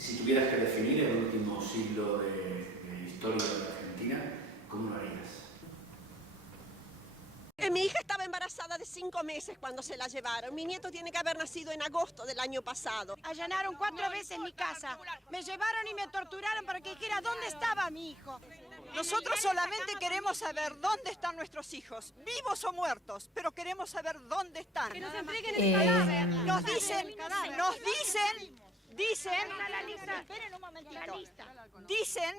Y si tuvieras que definir el último siglo de historia de la Argentina, ¿cómo lo harías? Mi hija estaba embarazada de 5 meses cuando se la llevaron. Mi nieto tiene que haber nacido en agosto del año pasado. Allanaron 4 veces mi casa. Me llevaron y me torturaron para que dijera dónde estaba mi hijo. Nosotros solamente queremos saber dónde están nuestros hijos, vivos o muertos, pero queremos saber dónde están. Que nos entreguen el cadáver. Nos dicen, esperen un momentito, dicen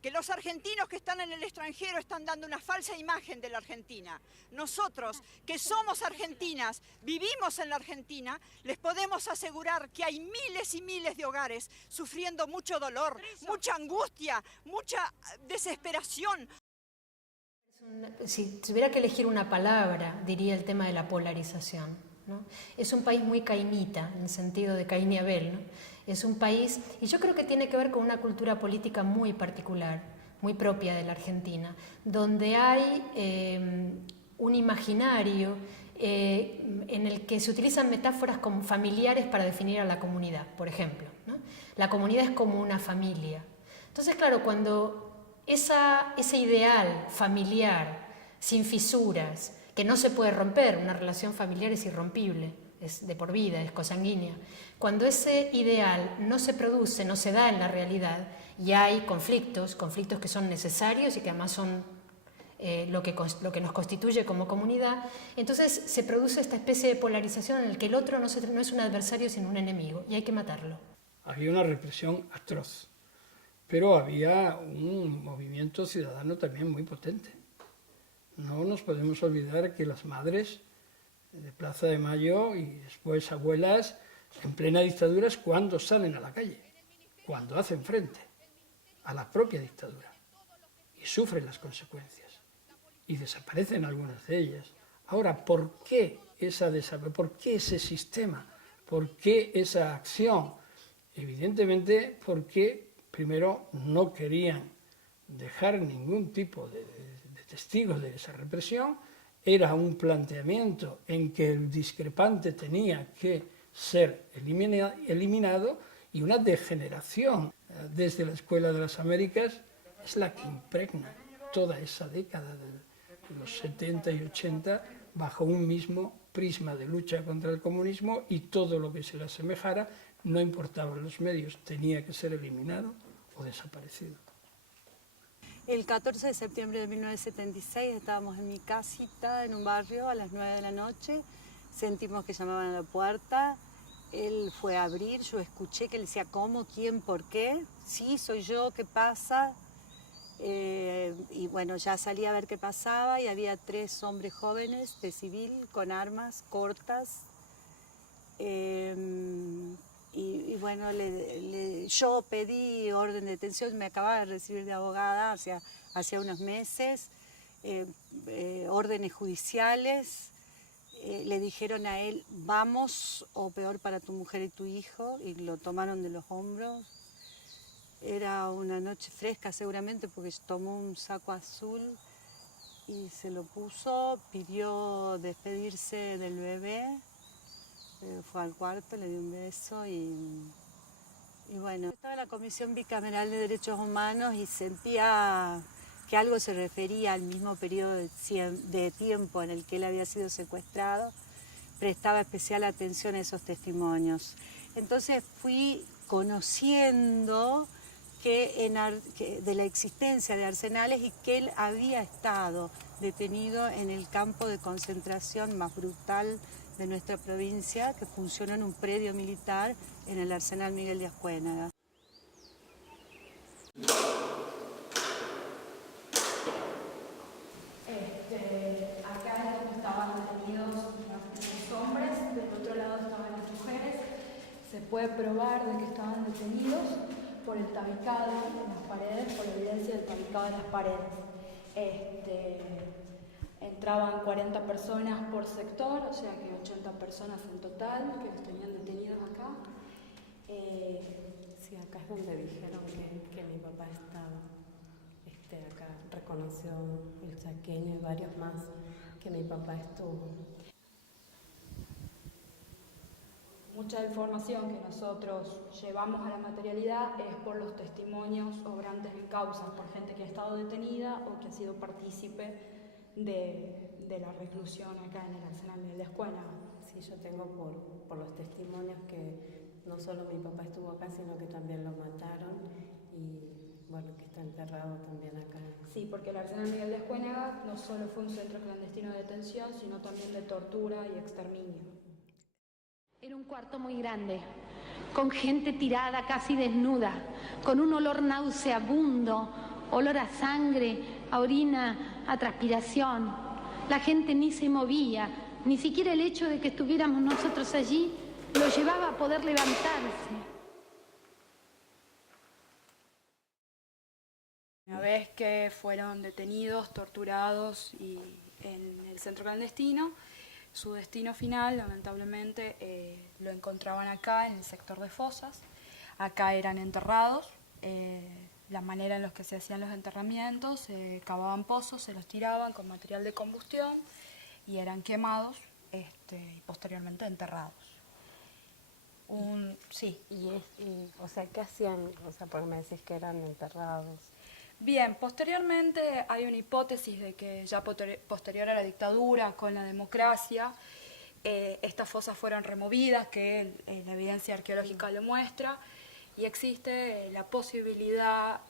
que los argentinos que están en el extranjero están dando una falsa imagen de la Argentina. Nosotros, que somos argentinas, vivimos en la Argentina, les podemos asegurar que hay miles y miles de hogares sufriendo mucho dolor, mucha angustia, mucha desesperación. Si tuviera que elegir una palabra, diría el tema de la polarización, ¿no? Es un país muy cainita, en el sentido de Caín y Abel, ¿no? Es un país, y yo creo que tiene que ver con una cultura política muy particular, muy propia de la Argentina, donde hay un imaginario en el que se utilizan metáforas como familiares para definir a la comunidad, por ejemplo, ¿no? La comunidad es como una familia. Entonces, claro, cuando ese ideal familiar, sin fisuras, que no se puede romper, una relación familiar es irrompible, es de por vida, es cosanguínea. Cuando ese ideal no se produce, no se da en la realidad, y hay conflictos que son necesarios y que además son lo que nos constituye como comunidad, entonces se produce esta especie de polarización en la que el otro no es un adversario sino un enemigo, y hay que matarlo. Había una represión atroz, pero había un movimiento ciudadano también muy potente. No nos podemos olvidar que las madres de Plaza de Mayo y después abuelas en plena dictadura es cuando salen a la calle, cuando hacen frente a la propia dictadura y sufren las consecuencias y desaparecen algunas de ellas. Ahora, ¿por qué ese sistema? ¿Por qué esa acción? Evidentemente porque primero no querían dejar ningún tipo de testigos de esa represión. Era un planteamiento en que el discrepante tenía que ser eliminado, y una degeneración desde la Escuela de las Américas es la que impregna toda esa década de los 70 y 80 bajo un mismo prisma de lucha contra el comunismo, y todo lo que se le asemejara, no importaban los medios, tenía que ser eliminado o desaparecido. El 14 de septiembre de 1976 estábamos en mi casita, en un barrio, a las 9 de la noche. Sentimos que llamaban a la puerta. Él fue a abrir, yo escuché que él decía ¿cómo? ¿Quién? ¿Por qué? Sí, soy yo, ¿qué pasa? Y bueno, ya salí a ver qué pasaba, y había 3 hombres jóvenes de civil con armas cortas. Y bueno, yo pedí orden de detención, me acababa de recibir de abogada hacía unos meses, órdenes judiciales. Le dijeron a él, vamos o peor para tu mujer y tu hijo, y lo tomaron de los hombros. Era una noche fresca seguramente porque tomó un saco azul y se lo puso, pidió despedirse del bebé. Fue al cuarto, le dio un beso y bueno. Estaba en la Comisión Bicameral de Derechos Humanos y sentía que algo se refería al mismo periodo de tiempo en el que él había sido secuestrado. Prestaba especial atención a esos testimonios. Entonces fui conociendo de la existencia de arsenales y que él había estado detenido en el campo de concentración más brutal de nuestra provincia, que funcionó en un predio militar en el Arsenal Miguel de Ascuénaga. Acá es donde estaban detenidos los hombres, del otro lado estaban las mujeres. Se puede probar de que estaban detenidos por el tabicado en las paredes, por la evidencia del tabicado en las paredes. Entraban 40 personas por sector, o sea que 80 personas en total que los tenían detenidos acá. Sí, acá es donde dijeron que mi papá estaba. Acá reconoció el chaqueño y varios más que mi papá estuvo. Mucha información que nosotros llevamos a la materialidad es por los testimonios obrantes en causas, por gente que ha estado detenida o que ha sido partícipe de la reclusión acá en el Arsenal Miguel de Escuénaga. Sí, yo tengo por los testimonios que no solo mi papá estuvo acá, sino que también lo mataron y bueno, que está enterrado también acá. Sí, porque el Arsenal Miguel de Escuénaga no solo fue un centro clandestino de detención, sino también de tortura y exterminio. Era un cuarto muy grande, con gente tirada casi desnuda, con un olor nauseabundo, olor a sangre, a orina, a transpiración. La gente ni se movía, ni siquiera el hecho de que estuviéramos nosotros allí lo llevaba a poder levantarse. Una vez que fueron detenidos, torturados y en el centro clandestino, su destino final, lamentablemente, lo encontraban acá en el sector de fosas. Acá eran enterrados. La manera en la que se hacían los enterramientos, se cavaban pozos, se los tiraban con material de combustión y eran quemados y posteriormente enterrados. Sí. O sea, ¿qué hacían? O sea, porque me decís que eran enterrados. Bien, posteriormente hay una hipótesis de que ya posterior a la dictadura, con la democracia, estas fosas fueron removidas, que la evidencia arqueológica lo muestra, y existe la posibilidad,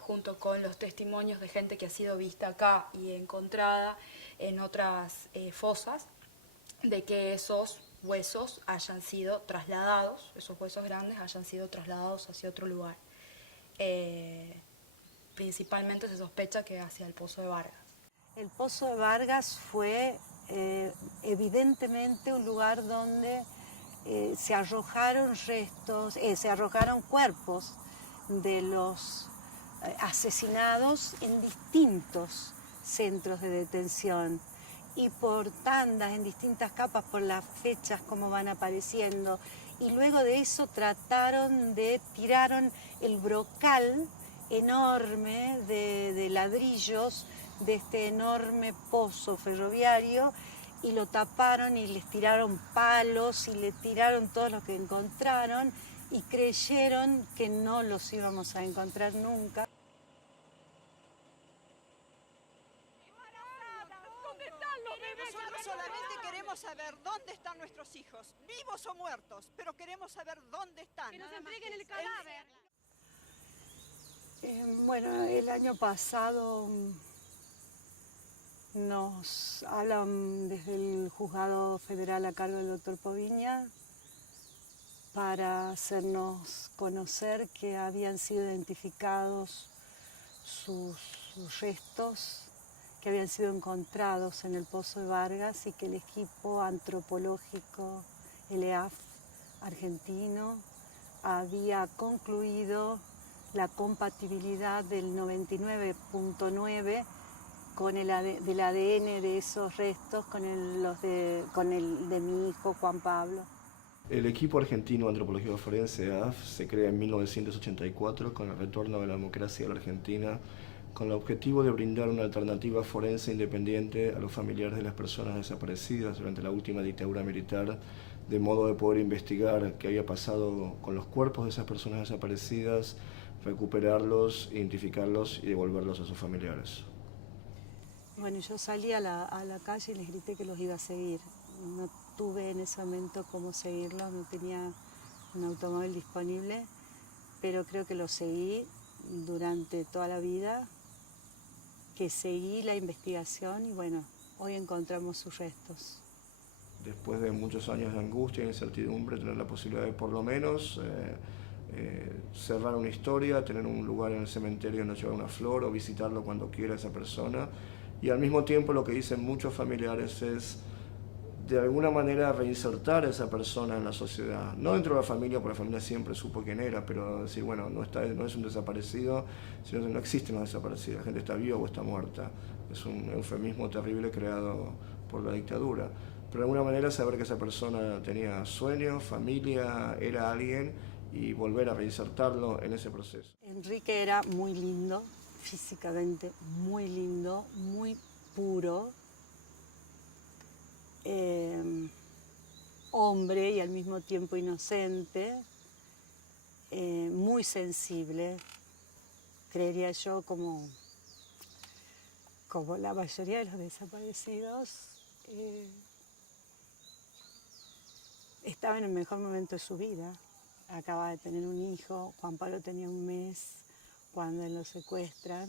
junto con los testimonios de gente que ha sido vista acá y encontrada en otras fosas, de que esos huesos hayan sido trasladados, esos huesos grandes hayan sido trasladados hacia otro lugar. Principalmente se sospecha que hacia el Pozo de Vargas. El Pozo de Vargas fue evidentemente un lugar donde se arrojaron restos, se arrojaron cuerpos de los asesinados en distintos centros de detención y por tandas, en distintas capas, por las fechas como van apareciendo. Y luego de eso tiraron el brocal enorme de ladrillos de este enorme pozo ferroviario y lo taparon y les tiraron palos y le tiraron todo lo que encontraron y creyeron que no los íbamos a encontrar nunca. ¿Dónde están los bebés? Nosotros solamente queremos saber dónde están nuestros hijos, vivos o muertos, pero queremos saber dónde están. Que nos entreguen el cadáver. Bueno, el año pasado nos hablan desde el juzgado federal a cargo del doctor Poviña para hacernos conocer que habían sido identificados sus restos, que habían sido encontrados en el Pozo de Vargas y que el equipo antropológico, el EAF argentino, había concluido la compatibilidad del 99.9 con del ADN de esos restos con el de mi hijo Juan Pablo. El equipo argentino de antropología forense EAF se crea en 1984 con el retorno de la democracia a la Argentina, con el objetivo de brindar una alternativa forense independiente a los familiares de las personas desaparecidas durante la última dictadura militar, de modo de poder investigar qué había pasado con los cuerpos de esas personas desaparecidas, recuperarlos, identificarlos y devolverlos a sus familiares. Bueno, yo salí a la calle y les grité que los iba a seguir. No tuve en ese momento cómo seguirlos, no tenía un automóvil disponible, pero creo que los seguí durante toda la vida, que seguí la investigación y bueno, hoy encontramos sus restos. Después de muchos años de angustia e incertidumbre, tener la posibilidad de por lo menos cerrar una historia, tener un lugar en el cementerio donde llevar una flor o visitarlo cuando quiera esa persona. Y al mismo tiempo lo que dicen muchos familiares es de alguna manera reinsertar a esa persona en la sociedad. No dentro de la familia, porque la familia siempre supo quién era, pero decir, bueno, no es un desaparecido, sino que no existen los desaparecidos, la gente está viva o está muerta. Es un eufemismo terrible creado por la dictadura. Pero de alguna manera saber que esa persona tenía sueños, familia, era alguien, y volver a reinsertarlo en ese proceso. Enrique era muy lindo, físicamente muy lindo, muy puro. hombre y al mismo tiempo inocente, muy sensible, creería yo, como la mayoría de los desaparecidos. Estaba en el mejor momento de su vida. Acaba de tener un hijo, Juan Pablo tenía 1 mes cuando lo secuestran.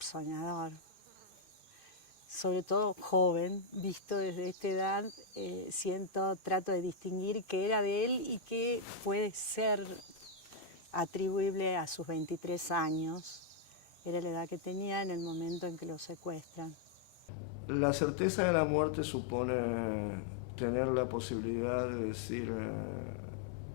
Soñador, sobre todo joven, visto desde esta edad, trato de distinguir qué era de él y qué puede ser atribuible a sus 23 años. Era la edad que tenía en el momento en que lo secuestran. La certeza de la muerte supone tener la posibilidad de decir,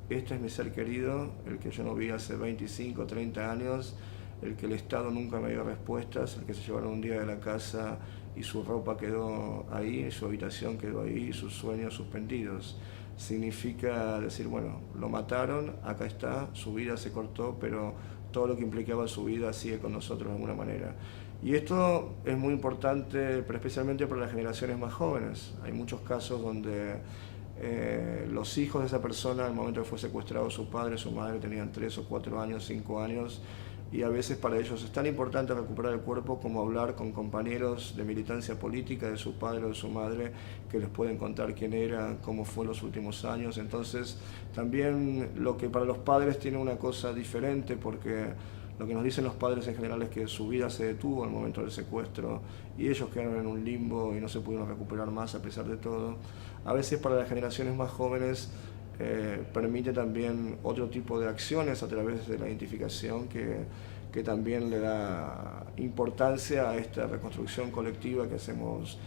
este es mi ser querido, el que yo no vi hace 25, 30 años, el que el Estado nunca me dio respuestas, el que se llevaron un día de la casa y su ropa quedó ahí, su habitación quedó ahí, sus sueños suspendidos. Significa decir, bueno, lo mataron, acá está, su vida se cortó, pero todo lo que implicaba su vida sigue con nosotros de alguna manera. Y esto es muy importante, pero especialmente para las generaciones más jóvenes. Hay muchos casos donde los hijos de esa persona, al momento que fue secuestrado su padre, su madre, tenían 3 o 4 años, 5 años, y a veces para ellos es tan importante recuperar el cuerpo como hablar con compañeros de militancia política de su padre o de su madre que les pueden contar quién era, cómo fue los últimos años. Entonces también lo que para los padres tiene una cosa diferente, porque lo que nos dicen los padres en general es que su vida se detuvo al momento del secuestro y ellos quedaron en un limbo y no se pudieron recuperar más a pesar de todo. A veces para las generaciones más jóvenes permite también otro tipo de acciones a través de la identificación que también le da importancia a esta reconstrucción colectiva que hacemos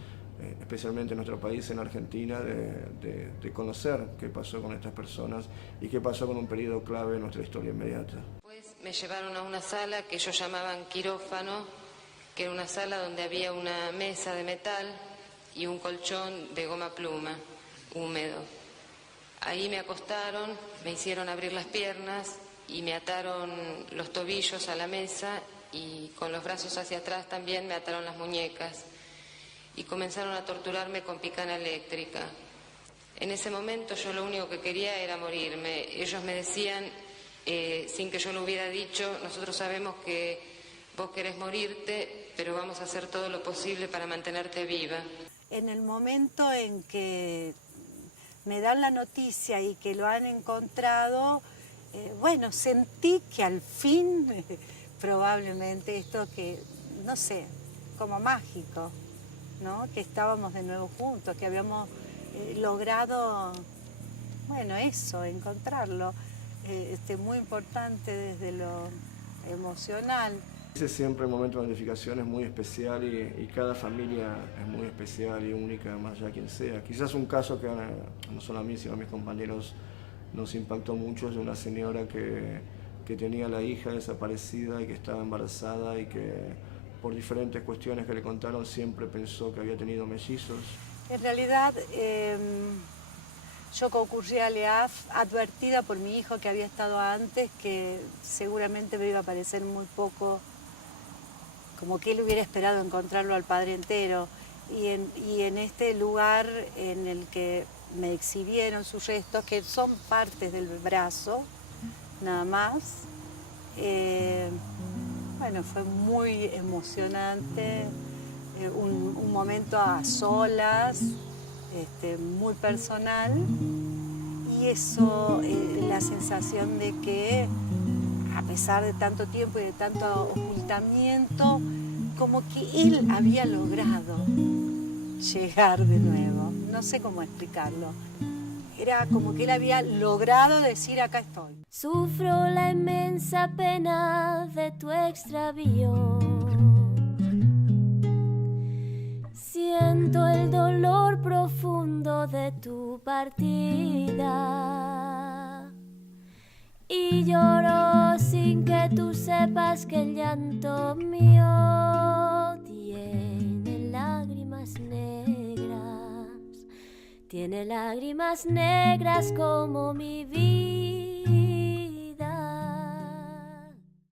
especialmente en nuestro país, en Argentina, de conocer qué pasó con estas personas y qué pasó con un periodo clave en nuestra historia inmediata. Después me llevaron a una sala que ellos llamaban quirófano, que era una sala donde había una mesa de metal y un colchón de goma pluma, húmedo. Ahí me acostaron, me hicieron abrir las piernas y me ataron los tobillos a la mesa y con los brazos hacia atrás también me ataron las muñecas y comenzaron a torturarme con picana eléctrica. En ese momento yo lo único que quería era morirme. Ellos me decían, sin que yo lo hubiera dicho, nosotros sabemos que vos querés morirte, pero vamos a hacer todo lo posible para mantenerte viva. En el momento en que me dan la noticia y que lo han encontrado, bueno, sentí que al fin, probablemente esto que, no sé, como mágico, ¿no? Que estábamos de nuevo juntos, que habíamos logrado, bueno, eso, encontrarlo, muy importante desde lo emocional. Ese siempre el momento de identificación es muy especial y cada familia es muy especial y única, más allá quien sea. Quizás un caso que no solo a mí, sino a mis compañeros nos impactó mucho es de una señora que tenía la hija desaparecida y que estaba embarazada y que por diferentes cuestiones que le contaron siempre pensó que había tenido mellizos. En realidad yo concurrí a LEAF advertida por mi hijo que había estado antes, que seguramente me iba a parecer muy poco, como que él hubiera esperado encontrarlo al padre entero. Y en este lugar en el que me exhibieron sus restos, que son partes del brazo, nada más, bueno, fue muy emocionante, un momento a solas, muy personal, y eso, la sensación de que a pesar de tanto tiempo y de tanto ocultamiento, como que él había logrado llegar de nuevo. No sé cómo explicarlo. Era como que él había logrado decir, acá estoy. Sufro la inmensa pena de tu extravío. Siento el dolor profundo de tu partida. Y lloro sin que tú sepas que el llanto mío tiene lágrimas negras. Tiene lágrimas negras como mi vida.